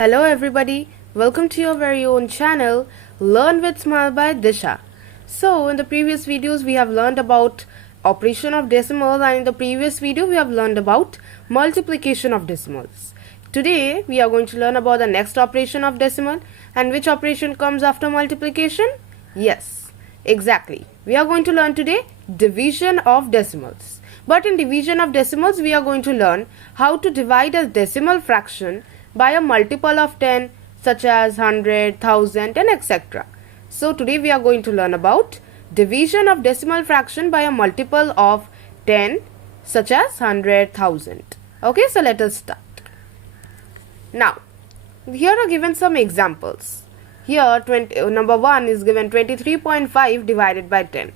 Hello everybody, welcome to your very own channel Learn with Smile by Disha. So in the previous videos we have learned about operation of decimals, and in the previous video we have learned about multiplication of decimals. Today we are going to learn about the next operation of decimal, and which operation comes after multiplication? Yes, exactly. We are going to learn today division of decimals. But in division of decimals we are going to learn how to divide a decimal fraction by a multiple of 10, such as 100, 1000 and etc. So today we are going to learn about division of decimal fraction by a multiple of 10, such as 100, 1000. Okay, so let us start. Now, here are given some examples. Here number 1 is given 23.5 divided by 10.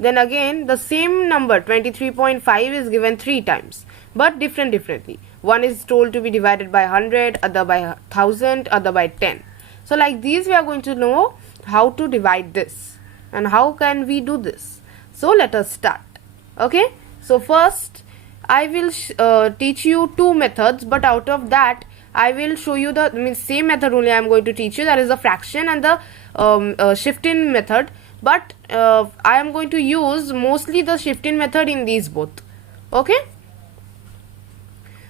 Then again the same number 23.5 is given 3 times, but differently. One is told to be divided by 100, other by 1000, other by 10. So like these we are going to know how to divide this and how can we do this. So let us start. Okay, so first I will teach you two methods, but out of that I will show you the same method only I am going to teach you, that is the fraction and the shift-in method, but I am going to use mostly the shift-in method in these both. Okay,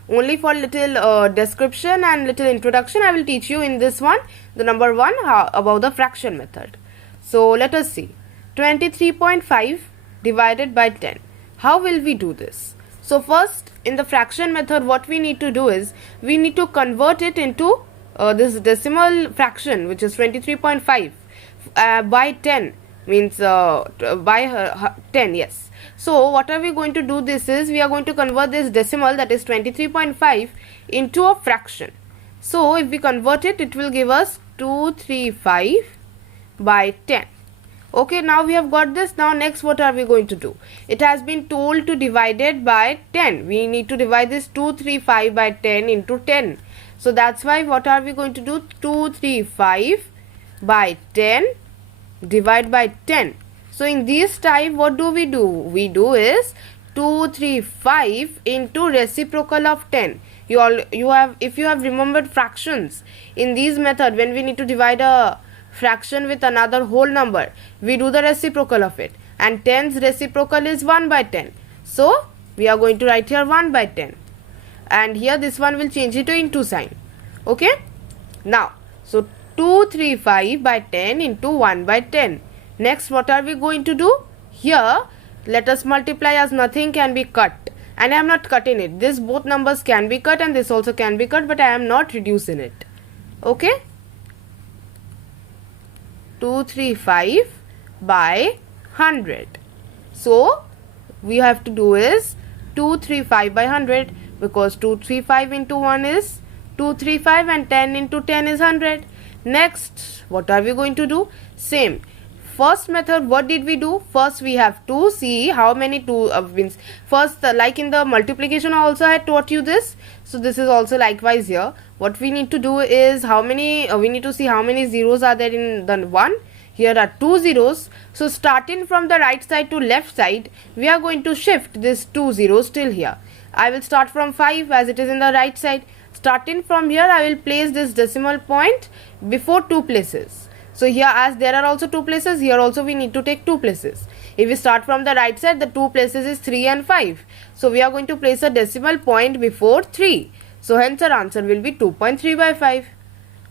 only for little description and little introduction I will teach you in this one, the number 1, about the fraction method. So let us see, 23.5 divided by 10. How will we do this? So first, in the fraction method what we need to do is we need to convert it into this decimal fraction, which is 23.5 by 10, means by 10. Yes, so what are we going to do? This is we are going to convert this decimal, that is 23.5, into a fraction. So if we convert it, it will give us 235 by 10. Okay, now we have got this. Now next what are we going to do? It has been told to divide it by 10. We need to divide this 235 by 10 into 10. So that's why what are we going to do? 235 by 10 divide by 10. So in this type what do? We do is 235 into reciprocal of 10. You have, if you have remembered fractions, in these method when we need to divide a fraction with another whole number, we do the reciprocal of it, and 10's reciprocal is 1 by 10. So we are going to write here 1 by 10, and here this one will change it to into sign. Okay, now so 235 by 10 into 1 by 10. Next what are we going to do? Here let us multiply, as nothing can be cut, and I am not cutting it. This both numbers can be cut and this also can be cut, but I am not reducing it. Okay, 235 by 100. So we have to do is 235 by 100, because 235 into 1 is 235 and 10 into 10 is 100. Next what are we going to do? Same. First method what did we do? First we have to see how many means first like in the multiplication also I had taught you this. So this is also likewise here. What we need to do is how many we need to see how many zeros are there in the 1. Here are 2 zeros. So starting from the right side to left side, we are going to shift this 2 zeros till here. I will start from 5 as it is in the right side. Starting from here I will place this decimal point before 2 places. So here, as there are also 2 places, here also we need to take 2 places. If we start from the right side, the 2 places is 3 and 5. So we are going to place a decimal point before 3. So hence our answer will be 2.3 by 5.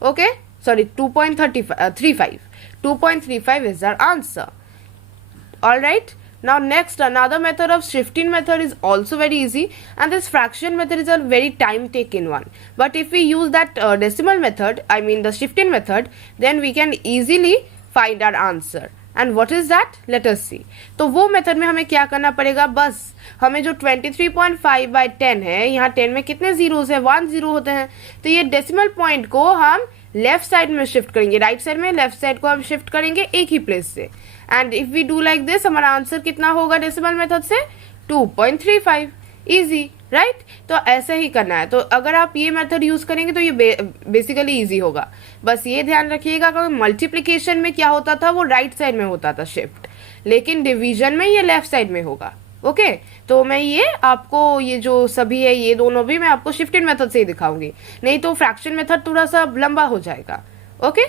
Okay, sorry, 2.35. 2.35 is our answer. Alright. Now next, another method of shifting method is also very easy, and this fraction method is a very time taken one. But if we use that decimal method, I mean the shifting method, then we can easily find our answer. And what is that? Let us see. तो वो method में हमें क्या करना पड़ेगा? बस हमें जो 23.5 by 10 है, यहाँ 10 में कितने जीरोस है? 1 जीरो होते हैं. तो ये डेसिमल पॉइंट को हम लेफ्ट साइड में शिफ्ट करेंगे, राइट साइड में लेफ्ट साइड को हम शिफ्ट करेंगे एक ही प्लेस से. And if we do like this, हमारा आंसर कितना होगा डेसिमल मेथड से? 2.35. Easy, right? तो ऐसे ही करना है. तो अगर आप ये मेथड यूज करेंगे तो ये बेसिकली इजी होगा. बस ये ध्यान रखिएगा कि मल्टीप्लिकेशन में क्या होता था, वो राइट साइड में होता था शिफ्ट, लेकिन डिवीजन में ये लेफ्ट साइड में होगा. ओके तो मैं ये आपको ये जो सभी है ये दोनों भी मैं आपको शिफ्टेड मेथड से ही दिखाऊंगी, नहीं तो फ्रैक्शन मेथड थोड़ा सा लंबा हो जाएगा। ओके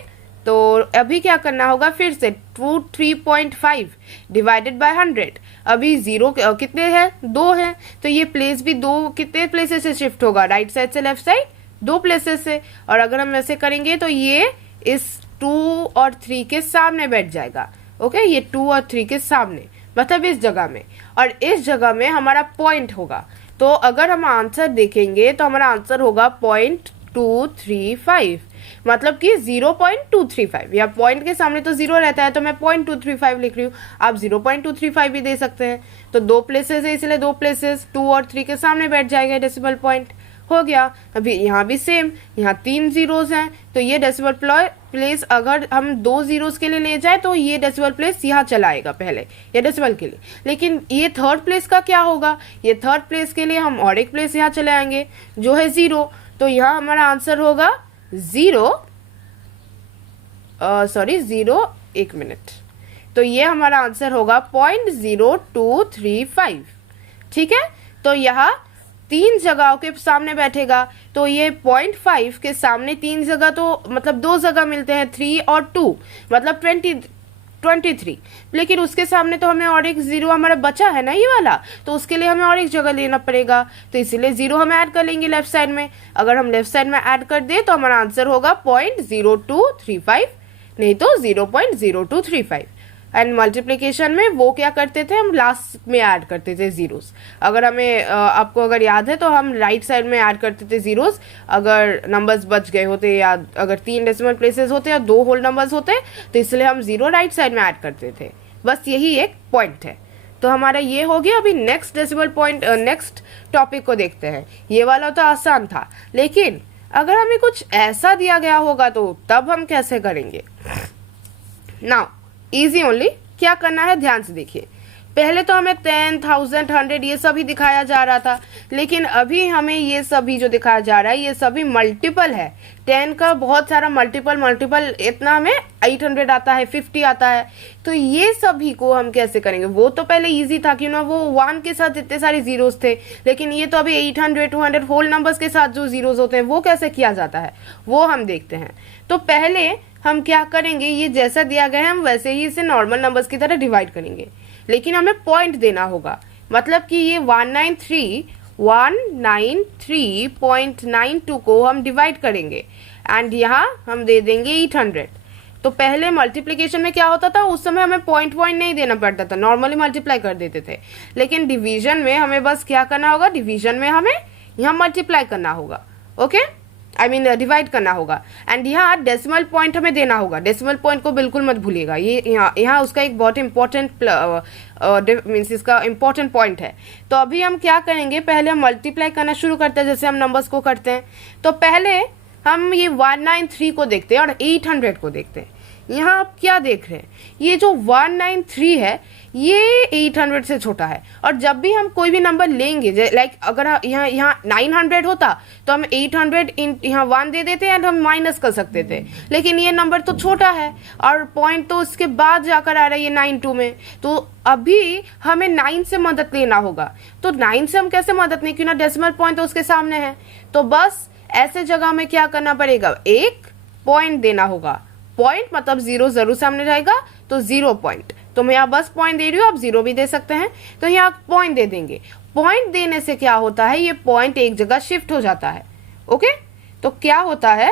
तो अभी क्या करना होगा, फिर से 3.5 डिवाइडेड बाय 100। अभी जीरो कितने हैं, 2 है, तो ये प्लेस भी 2 कितने प्लेसेस से शिफ्ट होगा, राइट साइड से लेफ्ट साइड 2 प्लेसेस से। और अगर हम ऐसे करेंगे तो ये इस 2 और 3 के सामने बैठ जाएगा। ओके ये 2 और 3 के सामने मतलब इस जगह में, और इस जगह में हमारा पॉइंट होगा। तो अगर हम आंसर देखेंगे तो हमारा आंसर होगा 0.235, मतलब कि 0.235। या पॉइंट के सामने तो 0 रहता है तो मैं 0.235 लिख रही हूँ, आप 0.235 भी दे सकते हैं। तो 2 प्लेसेस है इसलिए 2 प्लेसेस 2 और 3 के सामने बैठ जाएगा डेसिमल पॉइंट, हो गया। अभी यहाँ भी सेम, यहाँ 3 जीरोस हैं तो ये डेसिमल प्लेस अगर हम 2 जीरोस के लिए ले जाए तो ये डेसिमल प्लेस यहाँ चलाएगा पहले ये डेसिमल के लिए। लेकिन ये थर्ड प्लेस का क्या होगा, ये थर्ड प्लेस के लिए हम और एक प्लेस यहाँ चले आएंगे जो है 0। तो यहाँ हमारा आंसर होगा 0, एक मिनट, तो ये हमारा आंसर होगा 0.0235। ठीक है तो यहाँ 3 जगहों के सामने बैठेगा, तो ये 0.5 के सामने 3 जगह तो मतलब 2 जगह मिलते हैं, 3 और 2 मतलब 23। लेकिन उसके सामने तो हमें और एक 0 हमारा बचा है ना ये वाला, तो उसके लिए हमें और एक जगह लेना पड़ेगा, तो इसीलिए 0 हम ऐड कर लेंगे लेफ्ट साइड में। अगर हम लेफ्ट साइड में ऐड कर दे तो हमारा आंसर होगा 0.0235, नहीं तो 0.0235। एंड मल्टीप्लिकेशन में वो क्या करते थे, हम लास्ट में ऐड करते थे जीरोस। अगर हमें आपको अगर याद है तो हम राइट साइड में ऐड करते थे जीरोस अगर नंबर्स बच गए होते, या अगर 3 डेसिमल प्लेसेस होते या 2 होल नंबर्स होते तो इसलिए हम 0 राइट साइड में ऐड करते थे। बस यही एक पॉइंट है। तो हमारा ये हो गया। अभी next decimal point next topic को देखते हैं। ये वाला तो आसान था, लेकिन अगर हमें कुछ ऐसा दिया गया होगा तो तब हम कैसे करेंगे। नाउ इजी ओनली, क्या करना है ध्यान से देखिए। पहले तो हमें 10,000, 100 ये सभी दिखाया जा रहा था, लेकिन अभी हमें ये सभी जो दिखाया जा रहा है ये सभी मल्टीपल है। 10 का बहुत सारा मल्टीपल इतना हमें 800 आता है, 50 आता है। तो ये सभी को हम कैसे करेंगे, वो तो पहले इजी था क्यों ना, वो 1 के साथ इतने सारे जीरोस थे। लेकिन ये तो अभी 800, 200 होल नंबर्स के साथ जो जीरोस होते हैं वो कैसे किया जाता है वो हम देखते हैं। तो पहले हम क्या करेंगे, ये जैसा दिया गया है हम वैसे ही इसे नॉर्मल नंबर्स की तरह डिवाइड करेंगे, लेकिन हमें पॉइंट देना होगा। मतलब कि ये 193.92 को हम डिवाइड करेंगे एंड यहाँ हम दे देंगे 800। तो पहले मल्टीप्लिकेशन में क्या होता था, उस समय हमें पॉइंट नहीं देना पड़ता था, नॉर्मली मल्टीप्लाई कर देते थे। लेकिन डिवीजन में हमें बस क्या करना होगा, डिवीजन में हमें यहाँ मल्टीप्लाई करना होगा, ओके डिवाइड करना होगा। एंड यहाँ डेसिमल पॉइंट हमें देना होगा। डेसिमल पॉइंट को बिल्कुल मत भूलिएगा, ये यहाँ उसका एक बहुत इंपॉर्टेंट मीन्स इसका इंपॉर्टेंट पॉइंट है। तो अभी हम क्या करेंगे, पहले हम मल्टीप्लाई करना शुरू करते हैं जैसे हम नंबर्स को करते हैं। तो पहले हम ये 193 को देखते हैं और 800 को देखते हैं। यहाँ आप क्या देख रहे हैं, ये जो 193 है ये 800 से छोटा है। और जब भी हम कोई भी नंबर लेंगे, लाइक अगर यहाँ 900 होता तो हम 800 यहाँ 1 दे देते हैं, हम माइनस कर सकते थे। लेकिन ये नंबर तो छोटा है और पॉइंट तो उसके बाद जाकर आ रहा है ये 92 में। तो अभी हमें 9 से मदद लेना होगा। तो 9 से हम कैसे मदद नहीं, क्यों ना डेसिमल पॉइंट तो उसके सामने है। तो बस ऐसे जगह में क्या करना पड़ेगा, एक पॉइंट देना होगा। पॉइंट मतलब 0 जरूर सामने रहेगा, तो 0 पॉइंट। तो मैं यहाँ बस पॉइंट दे रही हूँ, आप 0 भी दे सकते हैं। तो यहाँ पॉइंट दे देंगे। पॉइंट देने से क्या होता है, ये पॉइंट एक जगह शिफ्ट हो जाता है। ओके तो क्या होता है,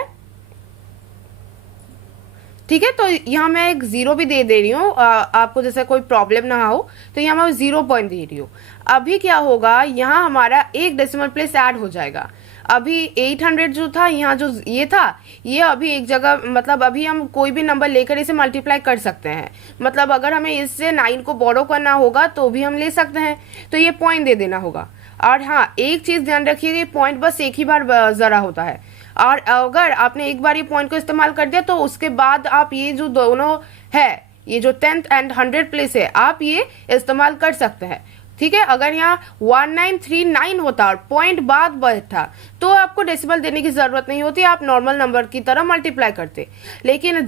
ठीक है। तो यहाँ मैं एक 0 भी दे रही हूँ, आपको जैसे कोई प्रॉब्लम ना हो तो यहाँ मैं 0 पॉइंट दे रही हूँ। अभी क्या होगा, यहाँ हमारा एक डेसिमल प्लेस ऐड हो जाएगा। अभी 800 जो था, यहाँ जो ये था, ये अभी एक जगह, मतलब अभी हम कोई भी नंबर लेकर इसे मल्टीप्लाई कर सकते हैं। मतलब अगर हमें इससे 9 को बोरो करना होगा तो भी हम ले सकते हैं। तो ये पॉइंट दे देना होगा। और हाँ, एक चीज ध्यान रखिए, पॉइंट बस एक ही बार जरा होता है। और अगर आपने एक बार ये पॉइंट को इस्तेमाल कर दिया तो उसके बाद आप ये जो दोनों है, ये जो 10th एंड 100 प्लेस है, आप ये इस्तेमाल कर सकते हैं। ठीक है। अगर यहाँ 1939 होता और पॉइंट बाद बैठा तो आपको डेसिमल देने की जरूरत नहीं होती, आप नॉर्मल नंबर की तरह मल्टीप्लाई करते। लेकिन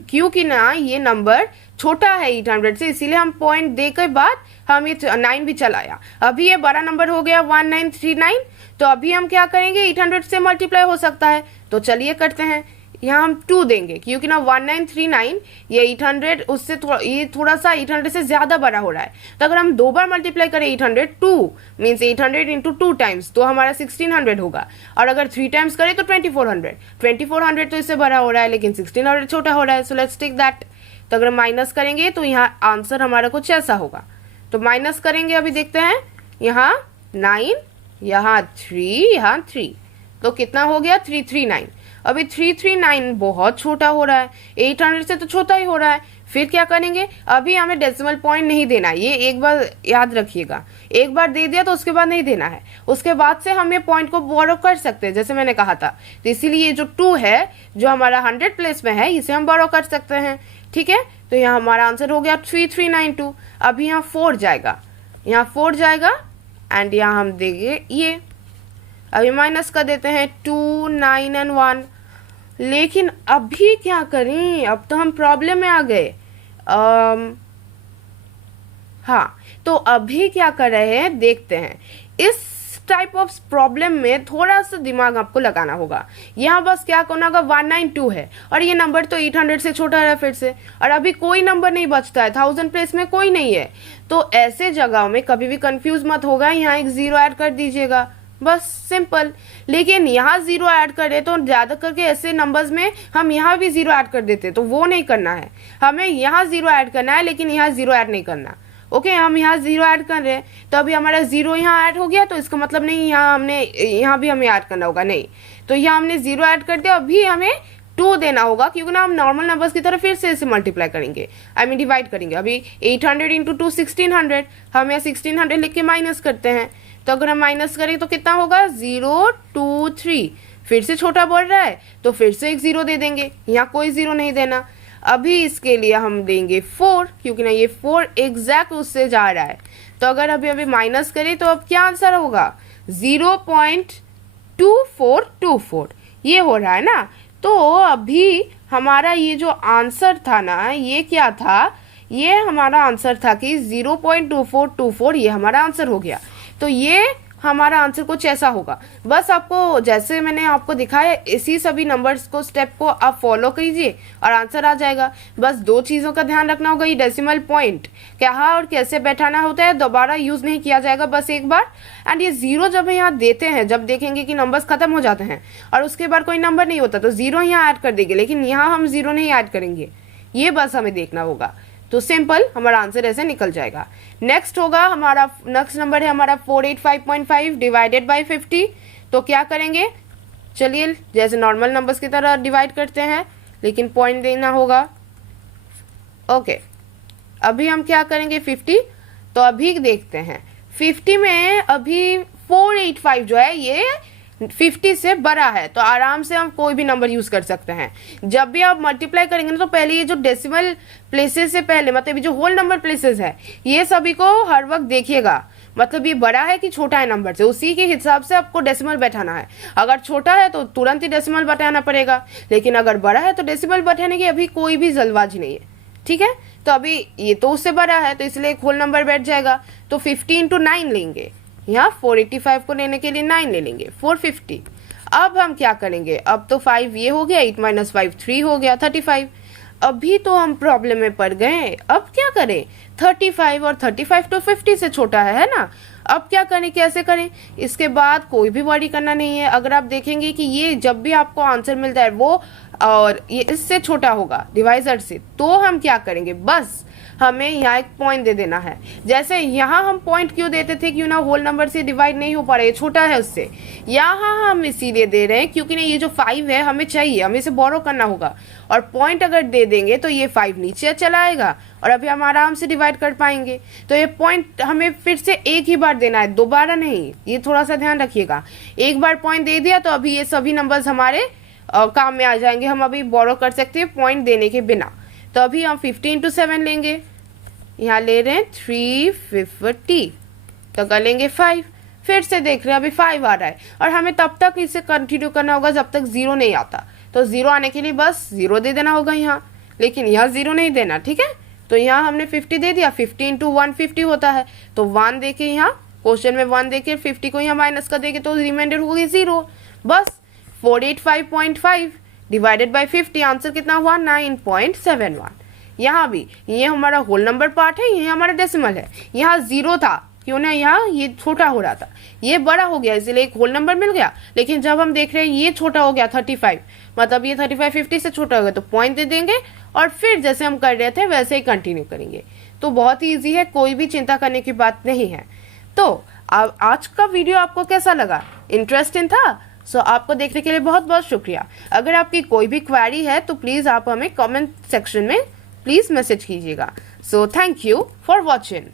क्योंकि ना ये नंबर छोटा है 800 से, इसीलिए हम पॉइंट दे के बाद हम ये 9 भी चलाया। अभी ये बड़ा नंबर हो गया 1939, तो अभी हम क्या करेंगे, 800 से मल्टीप्लाई हो सकता है, तो चलिए करते हैं। यहाँ हम 2 देंगे क्योंकि ना 1939 ये 800 उससे ये थोड़ा सा 800 से ज्यादा बड़ा हो रहा है, तो अगर हम 2 बार मल्टीप्लाई करें 800, 2 मीन्स 800 इंटू 2 टाइम्स, तो हमारा 1600 होगा। और अगर 3 टाइम्स करें तो 2400 तो इससे बड़ा हो रहा है, लेकिन 1600 छोटा हो रहा है, सो लेट्स टेक दैट। तो अगर माइनस करेंगे तो यहाँ आंसर हमारा कुछ ऐसा होगा। तो माइनस करेंगे, अभी देखते हैं, यहाँ 9, यहाँ 3, यहाँ 3, तो कितना हो गया 339। अभी 339 बहुत छोटा हो रहा है, 800 से तो छोटा ही हो रहा है। फिर क्या करेंगे, अभी हमें डेसिमल पॉइंट नहीं देना, ये एक बार याद रखिएगा, एक बार दे दिया तो उसके बाद नहीं देना है, उसके बाद से हम ये पॉइंट को बोरो कर सकते हैं, जैसे मैंने कहा था। तो इसीलिए जो 2 है जो हमारा 100 प्लेस में है, इसे हम बोरो कर सकते हैं, ठीक है। तो यहाँ हमारा आंसर हो गया 3392। अभी यहाँ 4 जाएगा, यहाँ 4 जाएगा एंड यहाँ हम देंगे ये, अभी माइनस कर देते हैं 2, 9 एंड 1। लेकिन अभी क्या करें, अब तो हम प्रॉब्लम में आ गए। हाँ, तो अभी क्या कर रहे हैं देखते हैं। इस टाइप ऑफ प्रॉब्लम में थोड़ा सा दिमाग आपको लगाना होगा। यहाँ बस क्या करना होगा, 192 है और ये नंबर तो 800 से छोटा है फिर से, और अभी कोई नंबर नहीं बचता है, 1000 प्लेस में कोई नहीं है। तो ऐसे जगह में कभी भी कंफ्यूज मत होगा, यहाँ एक 0 ऐड कर दीजिएगा, बस सिंपल। लेकिन यहाँ 0 ऐड करे तो ज्यादा करके ऐसे नंबर्स में हम यहाँ भी 0 ऐड कर देते, तो वो नहीं करना है, हमें यहाँ 0 ऐड करना है, लेकिन यहाँ 0 ऐड नहीं करना। ओके, हम यहाँ 0 ऐड कर रहे हैं, तो अभी हमारा 0 यहाँ ऐड हो गया, तो इसका मतलब नहीं यहाँ भी हमें ऐड करना होगा, नहीं। तो यहाँ हमने 0 ऐड कर दिया, अभी हमें 2 देना होगा, क्योंकि ना हम नॉर्मल नंबर्स की तरह फिर से इसे मल्टीप्लाई करेंगे, डिवाइड करेंगे। अभी 800 इंटू 2 1600, हम यहाँ 1600 लिख के माइनस करते हैं। तो अगर हम माइनस करें तो कितना होगा, 0, 2, 3, फिर से छोटा बढ़ रहा है तो फिर से एक 0 दे देंगे, यहाँ कोई 0 नहीं देना। अभी इसके लिए हम देंगे 4, क्योंकि ना ये 4 एग्जैक्ट उससे जा रहा है। तो अगर अभी माइनस करें तो अब क्या आंसर होगा, 0.2424, ये हो रहा है ना। तो अभी हमारा ये जो आंसर था ना, ये क्या था, ये हमारा आंसर था कि 0.2424, ये हमारा आंसर हो गया। तो ये हमारा आंसर कुछ ऐसा होगा। बस आपको जैसे मैंने आपको दिखाया, इसी सभी नंबर्स को, स्टेप को आप फॉलो कीजिए और आंसर आ जाएगा। बस 2 चीज़ों का ध्यान रखना होगा, ये डेसिमल पॉइंट कहाँ और कैसे बैठाना होता है, दोबारा यूज़ नहीं किया जाएगा, बस एक बार। एंड ये 0 जब यहाँ देते हैं, जब देखेंगे कि नंबर्स खत्म हो जाते हैं और उसके बाद कोई नंबर नहीं होता, तो 0 यहाँ ऐड कर देंगे, लेकिन यहाँ हम 0 नहीं ऐड करेंगे, ये बस हमें देखना होगा। तो सिंपल हमारा आंसर ऐसे निकल जाएगा। नेक्स्ट होगा हमारा, नेक्स्ट नंबर है हमारा 485.5 डिवाइडेड बाय 50। तो क्या करेंगे, चलिए जैसे नॉर्मल नंबर्स की तरह डिवाइड करते हैं, लेकिन पॉइंट देना होगा। ओके, अभी हम क्या करेंगे 50। तो अभी देखते हैं 50 में अभी 485 जो है ये 50 से बड़ा है, तो आराम से हम कोई भी नंबर यूज कर सकते हैं। जब भी आप मल्टीप्लाई करेंगे ना, तो पहले ये जो डेसिमल प्लेसेस से पहले, मतलब ये जो होल नंबर प्लेसेस है, ये सभी को हर वक्त देखिएगा, मतलब ये बड़ा है कि छोटा है नंबर से, उसी के हिसाब से आपको डेसिमल बैठाना है। अगर छोटा है तो तुरंत ही डेसिमल बैठाना पड़ेगा, लेकिन अगर बड़ा है तो डेसिमल बैठाने की अभी कोई भी जल्दबाजी नहीं है, ठीक है। तो अभी ये तो उससे बड़ा है, तो इसलिए एक होल नंबर बैठ जाएगा। तो 50 इंटू 9 लेंगे, यहाँ 485 को लेने के लिए 9 ले लेंगे, 450। अब हम क्या करेंगे, अब तो 5 ये हो गया, 8 माइनस 5 3 हो गया, 35। अभी तो हम प्रॉब्लम में पड़ गए, अब क्या करें, 35 और 35 तो 50 से छोटा है ना। अब क्या करें, कैसे करें, इसके बाद कोई भी वरी करना नहीं है। अगर आप देखेंगे कि ये जब भी आपको आंसर मिलता है वो और ये इससे छोटा होगा डिवाइजर से, तो हम क्या करेंगे, बस हमें यहाँ एक पॉइंट दे देना है। जैसे यहाँ हम पॉइंट क्यों देते थे, क्यों ना होल नंबर से डिवाइड नहीं हो पा रहा है, छोटा है उससे, यहाँ हम इसीलिए दे रहे हैं क्योंकि ना ये जो 5 है हमें चाहिए, हमें इसे बोरो करना होगा, और पॉइंट अगर दे देंगे तो ये 5 नीचे चला आएगा और अभी हम आराम से डिवाइड कर पाएंगे। तो ये पॉइंट हमें फिर से एक ही बार देना है, दोबारा नहीं, ये थोड़ा सा ध्यान रखिएगा। एक बार पॉइंट दे दिया तो अभी ये सभी नंबर्स हमारे काम में आ जाएंगे, हम अभी बोरो कर सकते हैं पॉइंट देने के बिना। तो अभी हम 50 इंटू 7 लेंगे, यहाँ ले रहे हैं 350। तो कर लेंगे 5। फिर से देख रहे हैं अभी 5 आ रहा है और हमें तब तक इसे कंटिन्यू करना होगा जब तक 0 नहीं आता। तो 0 आने के लिए बस 0 दे देना होगा यहाँ, लेकिन यहाँ 0 नहीं देना, ठीक है। तो यहाँ हमने 50 दे दिया, 50 इंटू 150 होता है, तो 1 देके यहाँ क्वेश्चन में 1 देके 50 को यहाँ माइनस कर देंगे तो रिमाइंडर होगी 0। बस 485.5 डिवाइडेड बाई 50, आंसर कितना हुआ 9.71। यहाँ भी ये हमारा होल नंबर पार्ट है, ये हमारा डेसिमल है। यहाँ 0 था, क्यों ना यहाँ ये छोटा हो रहा था, ये बड़ा हो गया इसलिए एक होल नंबर मिल गया। लेकिन जब हम देख रहे हैं ये छोटा हो गया 35, मतलब ये 35 50 से छोटा हो गया, तो पॉइंट दे देंगे और फिर जैसे हम कर रहे थे वैसे ही कंटिन्यू करेंगे। तो बहुत ही ईजी है, कोई भी चिंता करने की बात नहीं है। तो अब आज का वीडियो आपको कैसा लगा, इंटरेस्टिंग था? सो आपको देखने के लिए बहुत बहुत शुक्रिया। अगर आपकी कोई भी क्वेरी है तो प्लीज़ आप हमें कमेंट सेक्शन में प्लीज़ मैसेज कीजिएगा। So thank you for watching.